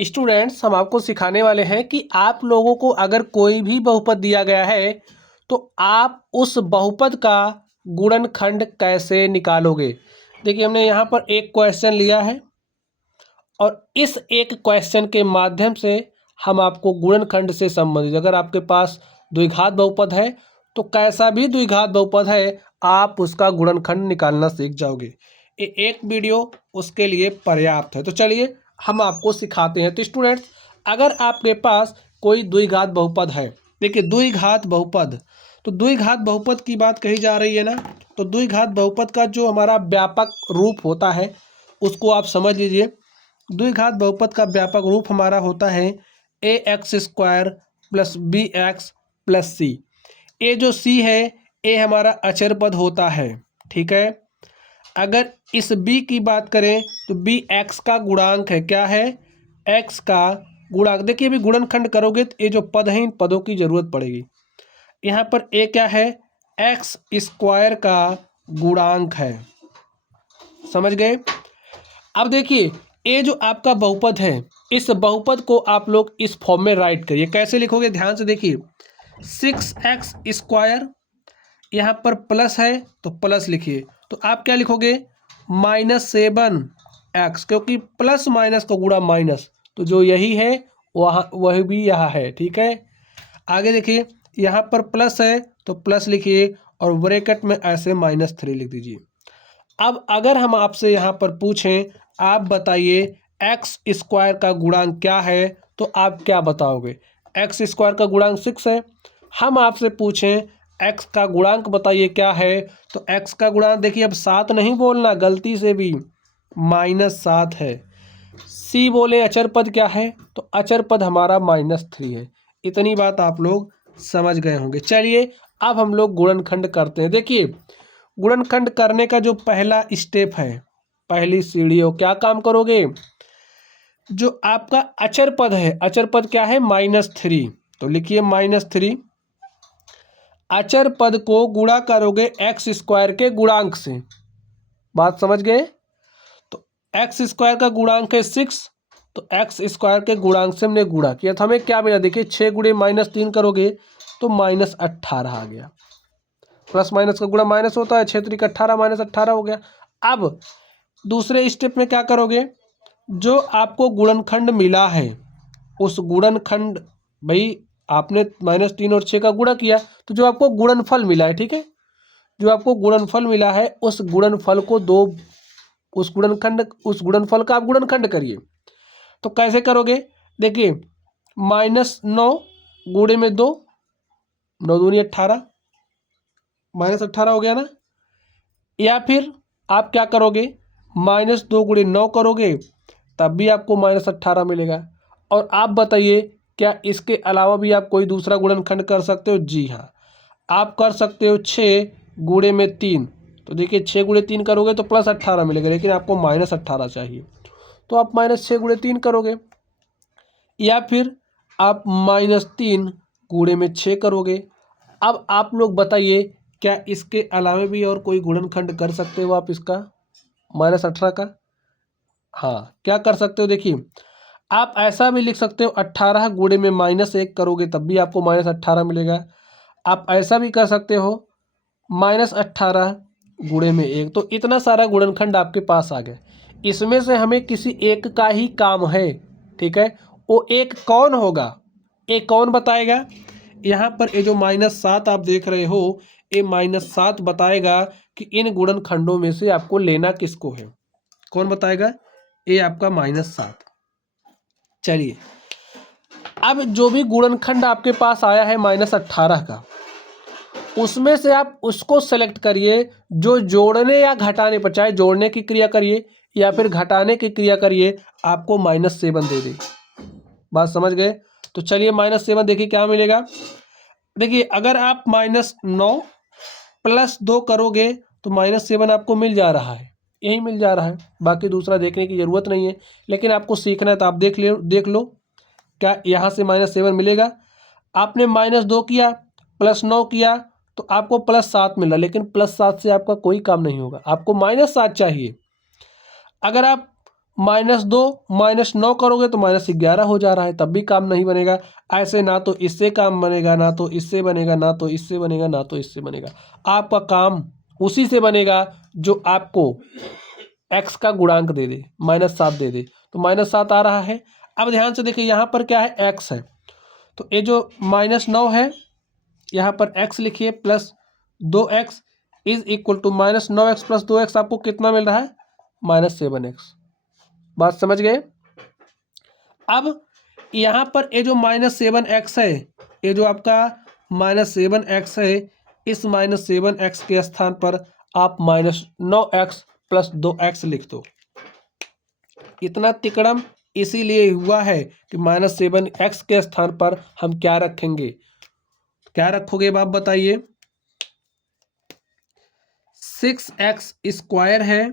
Students, हम आपको सिखाने वाले हैं कि आप लोगों को अगर कोई भी बहुपद दिया गया है तो आप उस बहुपद का गुणनखंड कैसे निकालोगे। देखिए, हमने यहाँ पर एक क्वेश्चन लिया है और इस एक क्वेश्चन के माध्यम से हम आपको गुणनखंड से संबंधित, अगर आपके पास द्विघात बहुपद है तो कैसा भी द्विघात बहुपद है आप उसका गुणनखंड निकालना सीख जाओगे। ये एक वीडियो उसके लिए पर्याप्त है। तो चलिए हम आपको सिखाते हैं। तो स्टूडेंट्स, अगर आपके पास कोई द्विघात बहुपद है, देखिए द्विघात बहुपद, तो द्विघात बहुपद की बात कही जा रही है ना, तो द्विघात बहुपद का जो हमारा व्यापक रूप होता है उसको आप समझ लीजिए। द्विघात बहुपद का व्यापक रूप हमारा होता है A X square plus B X plus C. A जो सी है, ए हमारा अचर पद होता है, ठीक है। अगर इस बी की बात करें तो बी एक्स का गुणांक है, क्या है, एक्स का गुणांक। देखिए अभी गुणनखंड करोगे तो ये जो पद हैं इन पदों की जरूरत पड़ेगी। यहाँ पर ए क्या है, एक्स स्क्वायर का गुणांक है, समझ गए। अब देखिए ये जो आपका बहुपद है, इस बहुपद को आप लोग इस फॉर्म में राइट करिए। कैसे लिखोगे, ध्यान से देखिए, 6x स्क्वायर, यहाँ पर प्लस है तो प्लस लिखिए, तो आप क्या लिखोगे, -7x, क्योंकि प्लस माइनस को गुणा माइनस, तो जो यही है वहाँ वही भी यहाँ है, ठीक है। आगे देखिए, यहाँ पर प्लस है तो प्लस लिखिए और ब्रैकेट में ऐसे -3 लिख दीजिए। अब अगर हम आपसे यहाँ पर पूछें, आप बताइए एक्स स्क्वायर का गुणांक क्या है, तो आप क्या बताओगे। एक्स स्क्वायर का गुणांक 6 है। हम आपसे पूछें एक्स का गुणांक बताइए क्या है, तो एक्स का गुणांक देखिए, अब 7 नहीं बोलना गलती से भी, -7 है। सी बोले अचर पद क्या है, तो अचर पद हमारा -3 है। इतनी बात आप लोग समझ गए होंगे। चलिए अब हम लोग गुणनखंड करते हैं। देखिए गुणनखंड करने का जो पहला स्टेप है, पहली सीढ़ी हो, क्या काम करोगे, जो आपका अचर पद है, अचर पद क्या है, -3, तो लिखिए -3, अचर पद को गुणा करोगे एक्स स्क्वायर के गुणांक से। बात समझ गए। तो एक्स स्क्वायर का गुणांक है 6, तो एक्स स्क्वायर के गुणांक से हमने गुणा किया तो हमें क्या मिला, देखिए 6 गुणे -3 करोगे तो -18 आ गया। प्लस माइनस का गुणा माइनस होता है, 6 3 18, -18 हो गया। अब दूसरे स्टेप में क्या करोगे, जो आपको गुणनखंड मिला है उस गुणनखंड, भाई आपने -3 और 6 का गुणा किया तो जो आपको गुणनफल मिला है, ठीक है, जो आपको गुणनफल मिला है उस गुणनफल को दो, उस गुणनफल का आप गुणनखंड करिए। तो कैसे करोगे, देखिए -9 गुणे में 2, 9 दूनी 18, -18 हो गया ना। या फिर आप क्या करोगे, -2 गुणे 9 करोगे तब भी आपको -18 मिलेगा। और आप बताइए क्या इसके अलावा भी आप कोई दूसरा गुणनखंड कर सकते हो। जी हाँ, आप कर सकते हो 6 गुणे में 3, तो देखिए 6 गुणे 3 करोगे तो +18 मिलेगा, लेकिन आपको -18 चाहिए तो आप -6 गुणे 3 करोगे। या फिर आप -3 गुणे में 6 करोगे। अब आप लोग बताइए क्या इसके अलावा भी और कोई गुणनखंड कर सकते हो आप इसका, -18 का। हाँ, क्या कर सकते हो, देखिए आप ऐसा भी लिख सकते हो, 18 गुणे में -1 करोगे तब भी आपको -18 मिलेगा। आप ऐसा भी कर सकते हो, -18 गुणे में 1, तो इतना सारा गुणनखंड आपके पास आ गया। इसमें से हमें किसी एक का ही काम है, ठीक है, वो एक कौन होगा, एक कौन बताएगा। यहाँ पर ये जो -7 आप देख रहे हो, ये -7 बताएगा कि इन गुणनखंडों में से आपको लेना किसको है, कौन बताएगा, ये आपका -7। चलिए अब जो भी गुणनखंड आपके पास आया है -18 का, उसमें से आप उसको सेलेक्ट करिए जो जोड़ने या घटाने पर, चाहे जोड़ने की क्रिया करिए या फिर घटाने की क्रिया करिए, आपको -7 दे दे। बात समझ गए। तो चलिए -7 देखिए क्या मिलेगा। देखिए अगर आप -9 + 2 करोगे तो -7 आपको मिल जा रहा है, यही मिल जा रहा है, बाकी दूसरा देखने की ज़रूरत नहीं है। लेकिन आपको सीखना है तो आप देख लो क्या यहाँ से -7 मिलेगा। आपने -2 किया, +9 किया, तो आपको +7 मिला, लेकिन +7 से आपका कोई काम नहीं होगा, आपको -7 चाहिए। अगर आप -2 -9 करोगे तो -11 हो जा रहा है, तब भी काम नहीं बनेगा। ऐसे ना तो इससे काम बनेगा, ना तो इससे बनेगा, ना तो इससे बनेगा, ना तो इससे बनेगा। आपका काम उसी से बनेगा जो आपको x का गुणांक दे दे, -7 दे दे। तो -7 आ रहा है। अब ध्यान से देखिए यहाँ पर क्या है, x है, तो ये जो -9 है यहाँ पर x लिखिए plus 2x is equal to -9x plus 2x आपको कितना मिल रहा है, -7x। बात समझ गए। अब यहाँ पर ये जो -7x है, ये जो आपका -7x है, इस -7x के स्थान पर आप -9x प्लस 2x लिख दो। इतना तिकड़म इसीलिए हुआ है कि -7x के स्थान पर हम क्या रखेंगे, क्या रखोगे आप बताइए। 6x स्क्वायर है,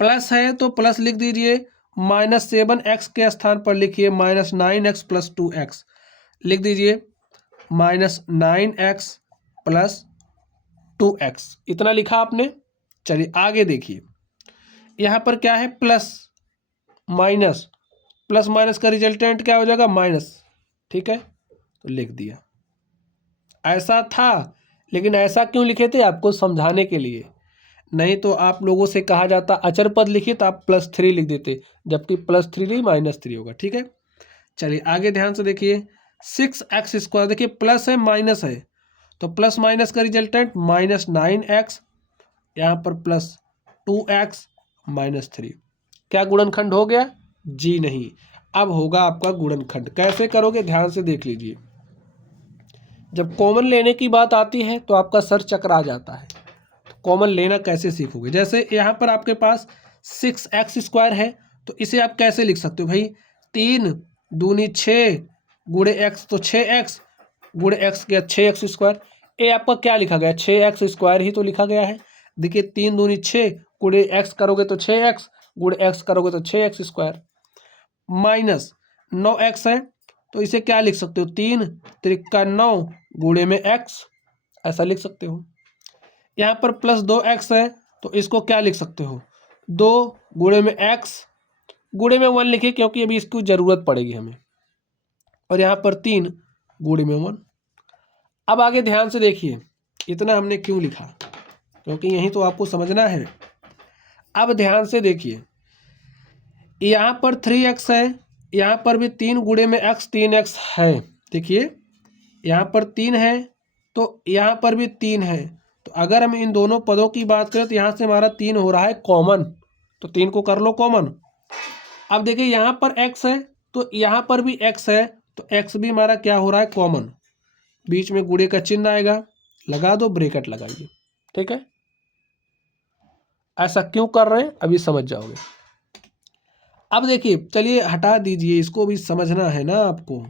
प्लस है तो प्लस लिख दीजिए, -7x के स्थान पर लिखिए -9x प्लस 2x लिख दीजिए, -9x प्लस 2x इतना लिखा आपने। चलिए आगे देखिए, यहाँ पर क्या है, प्लस माइनस, प्लस माइनस का रिजल्टेंट क्या हो जाएगा, माइनस। ठीक है, तो लिख दिया। ऐसा था, लेकिन ऐसा क्यों लिखे थे, आपको समझाने के लिए। नहीं तो आप लोगों से कहा जाता अचर पद लिखिए तो आप +3 लिख देते, जबकि +3 नहीं -3 होगा। ठीक है, चलिए आगे ध्यान से देखिए। 6x स्क्वायर, देखिए प्लस है माइनस है, तो प्लस माइनस का रिजल्टेंट -9x, यहाँ पर प्लस 2x -3। क्या गुणनखंड हो गया, जी नहीं। अब होगा आपका गुणनखंड। कैसे करोगे, ध्यान से देख लीजिए। जब कॉमन लेने की बात आती है तो आपका सर चकरा जाता है। तो कॉमन लेना कैसे सीखोगे, जैसे यहाँ पर आपके पास 6x स्क्वायर है, तो इसे आप कैसे लिख सकते हो भाई, 3 दूनी 6 गुणे x, तो 6x गुणे x गया 6x स्क्वायर। ये आपका क्या लिखा गया, 6x स्क्वायर ही तो लिखा गया है। देखिए 3 दूनी 6 गुणे x करोगे तो 6x, गुणे x करोगे तो 6x स्क्वायर, माइनस 9x है, तो इसे क्या लिख सकते हो, 3 त्रिका 9 गुणे में x, ऐसा लिख सकते हो। यहाँ पर प्लस 2x है, तो इसको क्या लिख सकते हो, 2 गुणे में x, गुणे में 1 लिखिए क्योंकि अभी इसकी ज़रूरत पड़ेगी हमें, और यहाँ पर 3 गुणे में 1। अब आगे ध्यान से देखिए, इतना हमने क्यों लिखा, क्योंकि यही तो आपको समझना है। अब ध्यान से देखिए, यहाँ पर 3x है, यहाँ पर भी 3 गुणे में x, 3x है। देखिए यहाँ पर 3 है, तो यहाँ पर भी 3 है, तो अगर हम इन दोनों पदों की बात करें तो यहाँ से हमारा 3 हो रहा है कॉमन, तो 3 को कर लो कॉमन। अब देखिए यहाँ पर x है, तो यहाँ पर भी x है, तो x भी हमारा क्या हो रहा है, कॉमन। बीच में गुणे का चिन्ह आएगा, लगा दो, ब्रैकेट लगाइए। ठीक है, ऐसा क्यों कर रहे हैं अभी समझ जाओगे। अब देखिए, चलिए हटा दीजिए, इसको भी समझना है ना आपको।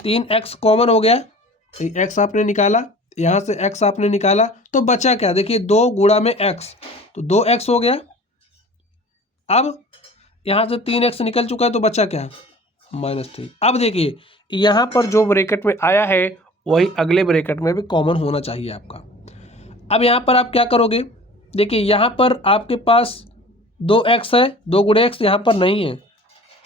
3x कॉमन हो गया, x आपने निकाला, यहाँ से x आपने निकाला, तो बचा क्या, देखिए 2 गुणा में x, तो 2x हो गया। अब यहाँ से 3x निकल चुका है, तो बचा क्या, -3। अब देखिए यहाँ पर जो ब्रैकेट में आया है वही अगले ब्रैकेट में भी कॉमन होना चाहिए आपका। अब यहाँ पर आप क्या करोगे, देखिए यहाँ पर आपके पास 2x है, 2 गुणे x यहाँ पर नहीं है,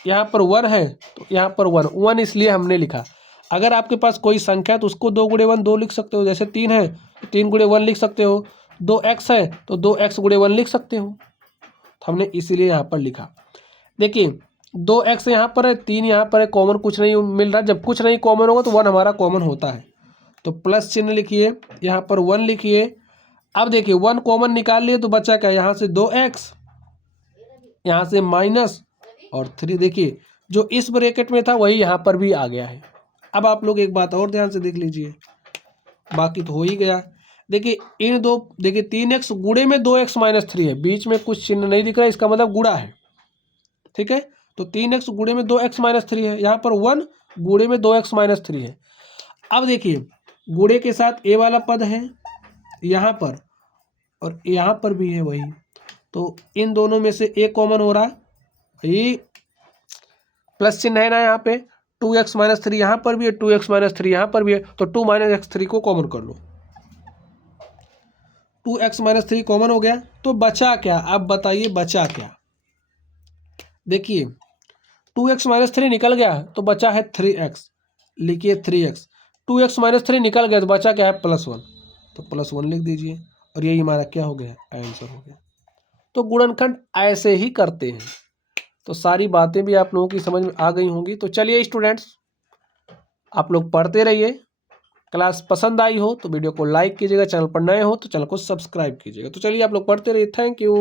यहाँ पर 1 है, तो यहाँ पर 1 इसलिए हमने लिखा। अगर आपके पास कोई संख्या है तो उसको 2 गुणे 1 2 लिख सकते हो, जैसे 3 है तो 3 गुणे 1 लिख सकते हो, 2x है तो 2x गुणे 1 लिख सकते हो, तो हमने इसीलिए यहाँ पर लिखा। देखिए 2x यहाँ पर है, 3 यहाँ पर है, कॉमन कुछ नहीं मिल रहा। जब कुछ नहीं कॉमन होगा तो 1 हमारा कॉमन होता है, तो प्लस चिन्ह लिखिए, यहाँ पर 1 लिखिए। अब देखिए 1 कॉमन निकाल लिए तो बचा क्या, यहाँ से 2x, यहाँ से माइनस और 3। देखिए जो इस ब्रैकेट में था वही यहाँ पर भी आ गया है। अब आप लोग एक बात और ध्यान से देख लीजिए, बाकी तो हो ही गया। देखिए इन दो, देखिए 3x गुणे में 2x -3 है, बीच में कुछ चिन्ह नहीं दिख रहा है, इसका मतलब गुणा है। ठीक है, तो 3x गुणे में 2x -3 है, यहाँ पर 1 गुणे में 2x -3 है। अब देखिए गुणे के साथ a वाला पद है यहाँ पर, और यहाँ पर भी है वही, तो इन दोनों में से a कॉमन हो रहा है, ये प्लस चिन्ह है ना, यहाँ पे 2x -3 यहाँ पर भी है, 2x -3 यहाँ पर भी है, तो 2 - x3 को कॉमन कर लो, 2x -3 कॉमन हो गया। तो बचा क्या, अब बताइए बचा क्या, देखिए 2x-3 निकल गया है तो बचा है 3x, लिखिए 3x। 2x-3 निकल गया तो बचा क्या है +1, तो +1 लिख दीजिए और यही हमारा क्या हो गया आंसर हो गया। तो गुणनखंड ऐसे ही करते हैं। तो सारी बातें भी आप लोगों की समझ में आ गई होंगी। तो चलिए स्टूडेंट्स, आप लोग पढ़ते रहिए। क्लास पसंद आई हो तो वीडियो को लाइक कीजिएगा, चैनल पर नए हो तो चैनल को सब्सक्राइब कीजिएगा। तो चलिए आप लोग पढ़ते रहिए। Thank you.